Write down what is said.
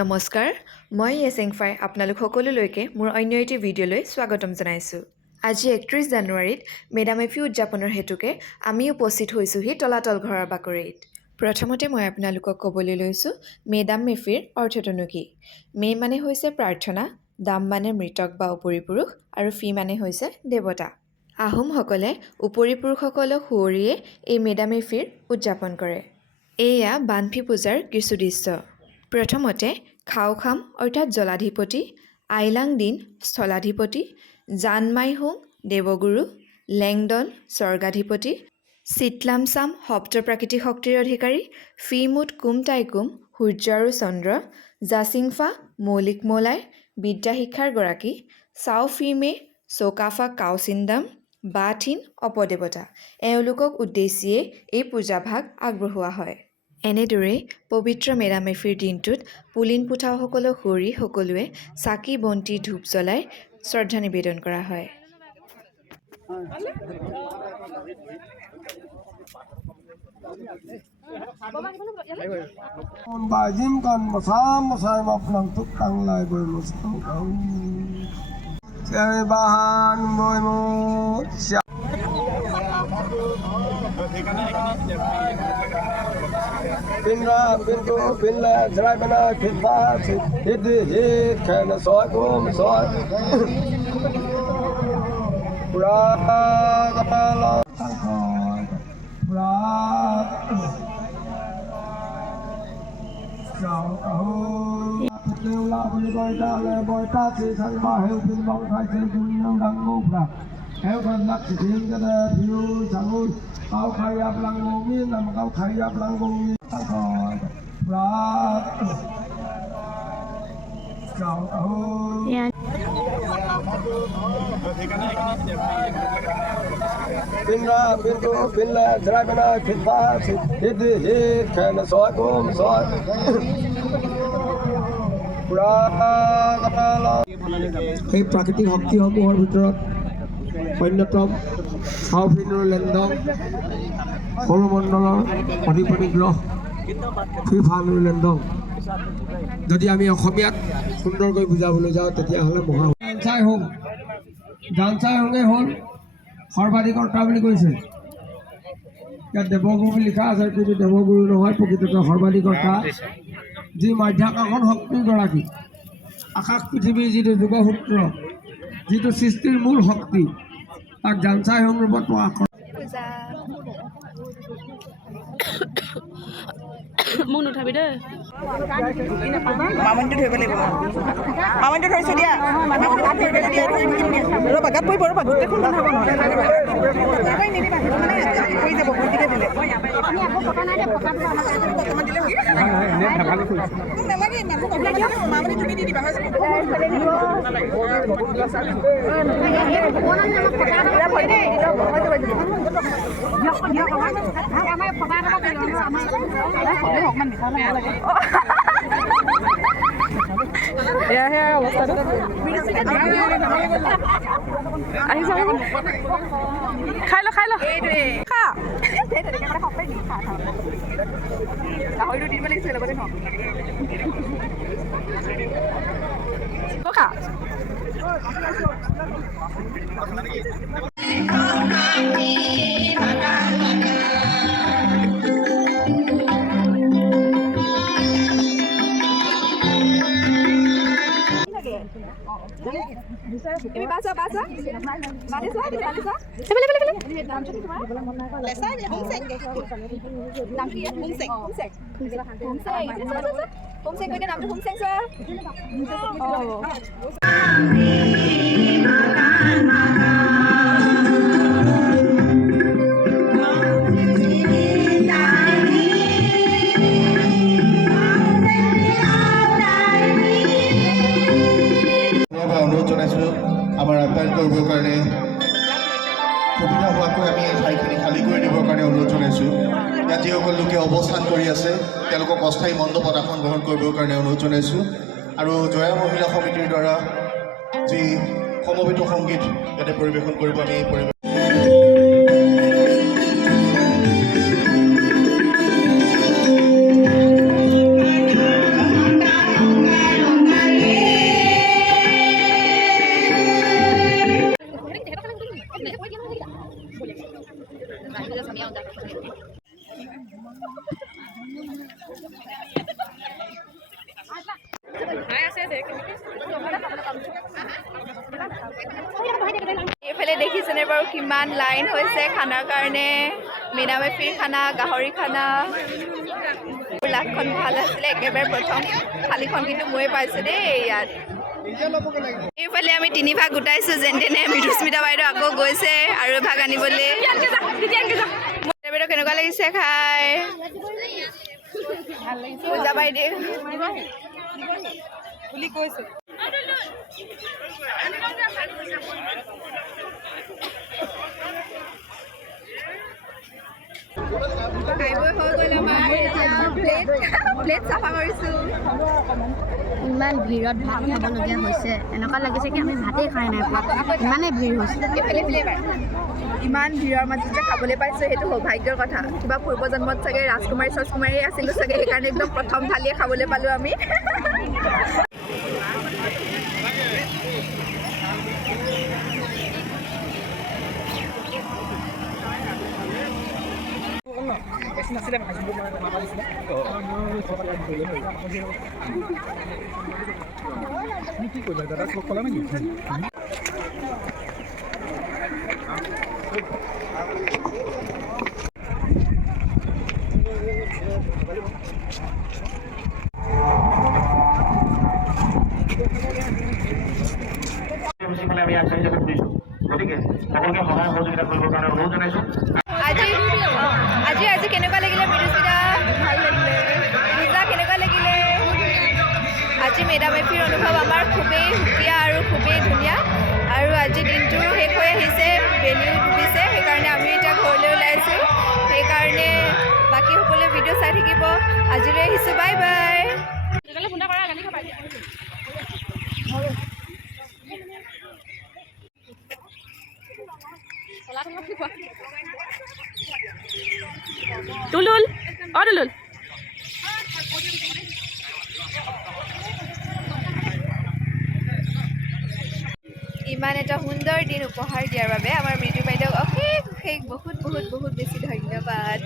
নমস্কাৰ মই য়েছেংফাই আপোনালোক সকলোলৈকে মোৰ অন্য এটি ভিডিঅ'লৈ স্বাগতম জনাইছোঁ। আজি 31 জানুৱাৰীত মেডাম এফি উদযাপনৰ হেতুকে আমি উপস্থিত হৈছোঁহি তলাতল ঘৰৰ বাকৰিত। প্ৰথমতে মই আপোনালোকক ক'বলৈ লৈছোঁ মেডাম মেফিৰ অৰ্থটোনো কি। মে মানে হৈছে প্ৰাৰ্থনা, দাম মানে মৃতক বা উপৰিপুৰুষ আৰু ফি মানে হৈছে দেৱতা। আহোমসকলে উপৰিপুৰুষসকলক সুঁৱৰিয়ে এই মেডাম মেফিৰ উদযাপন কৰে। এয়া বানফি পূজাৰ কিছু দৃশ্য। প্ৰথমতে খাওখাম অৰ্থাৎ জলাধিপতি, আইলাং দিন স্থলাধিপতি, জানমাইহুং দেৱগুৰু, লেংডন স্বৰ্গাধিপতি, চিতলামচাম সপ্ত প্ৰাকৃতিক শক্তিৰ অধিকাৰী, ফিমুত কুম টাইকুম সূৰ্য আৰু চন্দ্ৰ, জাচিংফা মৌলিক মৌলাই বিদ্যা শিক্ষাৰ গৰাকী, চাও ফিমে চৌকাফা কাউচিন্দাম বা থিন অপদেৱতা, এওঁলোকক উদ্দেশ্যিয়ে এই পূজাভাগ আগবঢ়োৱা হয়। এনেদৰেই পবিত্ৰ মেডাম মেফিৰ দিনটোত পুলিন পুঠাওসকলক সুঁৱৰি সকলোৱে চাকি বন্তি ধূপ জ্বলাই শ্ৰদ্ধা নিবেদন কৰা হয়। Pinla, Dragana, Kitbas, hit the hit, kind of soy, boom, soy. Bragapala, Hãy subscribe cho kênh Ghiền Mì Gõ để không bỏ এই প্ৰাকৃতিক শক্তিসমূহৰ ভিতৰত অন্যতম চাউফিনুৰ লেণ্ডং সৌৰমণ্ডলৰ অধিপতি গ্ৰহ ফিফানুৰ লেণ্ডং। যদি আমি অসমীয়াত সুন্দৰকৈ বুজাবলৈ যাওঁ তেতিয়াহ'লে জানচাই হোঙে হ'ল সৰ্বাধিকৰ্তা বুলি কৈছে। ইয়াত দেৱগুৰু বুলি লিখা আছে, কিন্তু দেৱগুৰু নহয়, প্ৰকৃততে সৰ্বাধিকৰ্তা, যি মাধ্যাকৰ্ষণ শক্তিৰ গৰাকী, আকাশ পৃথিৱীৰ যিটো যোগসূত্ৰ, যিটো সৃষ্টিৰ মূল শক্তি, তাক জানচাই হোং ৰূপত প্ৰকাশ কৰে। মোক নুঠাবি দেই। মামনিটো ধৰিব লাগিব। মামনিটো ধৰিছোঁ দিয়া। ৰ'বা গাত পৰিব, ৰ'বা গোটেইখন বনাব নহয়। পৰি যাব, গতিকে দিলে নালাগে মামনি তুমি দি দিবা। এয়াহে অৱস্থাটো। আহিছ খাই ল খা গাহৰিটো দিব লাগিছিলে লগতে ন। খা অনুৰোধ জনাইছোঁ আমাৰ আপ্যায়ন কৰিবৰ কাৰণে, সুবিধা হোৱাকৈ আমি এই ঠাইখিনি খালী কৰি দিবৰ কাৰণে অনুৰোধ জনাইছোঁ। ইয়াত যিসকল লোকে অৱস্থান কৰি আছে তেওঁলোকক অস্থায়ী মণ্ডপত আসন গ্ৰহণ কৰিবৰ কাৰণে অনুৰোধ জনাইছোঁ। আৰু জয়া মহিলা সমিতিৰ দ্বাৰা যি সমবেত সংগীত ইয়াতে পৰিৱেশন কৰিব, আমি এই পৰিৱেশ এইফালে দেখিছেনে বাৰু কিমান লাইন হৈছে খানাৰ কাৰণে মেডাম-মেফিৰ খানা গাহৰি খানা লাখখন ভাল আছিলে একেবাৰে প্ৰথম থালিখন কিন্তু ময়ে পাইছোঁ দেই ইয়াত এইফালে আমি 3 ভাগ গোটাইছোঁ যেন তেনে মৃদুস্মিতা বাইদেউ আকৌ গৈছে আৰু এভাগ আনিবলৈ কেনেকুৱা লাগিছে খাই পূজা বাইদেউ বুলি কৈছোঁ খাই বৈ হৈ গ'ল আমাৰ এতিয়া প্লেট চাফা কৰিছোঁ ইমান ভিৰত ভাত খাবলগীয়া হৈছে এনেকুৱা লাগিছে কি আমি ভাতেই খাই নাই পোৱা ইমানেই ভিৰ হৈছে ইমান ভিৰৰ মাজত যে খাবলৈ পাইছোঁ সেইটো সৌভাগ্যৰ কথা কিবা পূৰ্বজন্মত চাগে ৰাজকুমাৰী চৰাজকুমাৰী আছিলোঁ চাগে সেইকাৰণে একদম প্ৰথম থালিয়ে খাবলৈ পালোঁ আমি আমি আগবাঢ়ি যাব খুজিছোঁ গতিকে সকলোকে সহায় সহযোগিতা কৰিবৰ কাৰণে অনুৰোধ জনাইছোঁ আজি কেনেকুৱা লাগিলে মৃদুস্মিতা ভাল লাগিলে পূজা কেনেকুৱা লাগিলে আজি মেডাম-মেফিৰ অনুভৱ আমাৰ খুবেই সুকীয়া আৰু খুবেই ধুনীয়া আৰু আজি দিনটো শেষ হৈ আহিছে বেলিও ডুবিছে সেইকাৰণে আমি এতিয়া ঘৰলৈ ওলাইছোঁ সেইকাৰণে বাকী সকলোৱে ভিডিঅ' চাই থাকিব আজিলৈ আহিছোঁ বাই বাই টুলুল অ' টুলুল ইমান এটা সুন্দৰ দিন উপহাৰ দিয়াৰ বাবে আমাৰ মৃদু বাইদেউক অশেষ বহুত বেছি ধন্যবাদ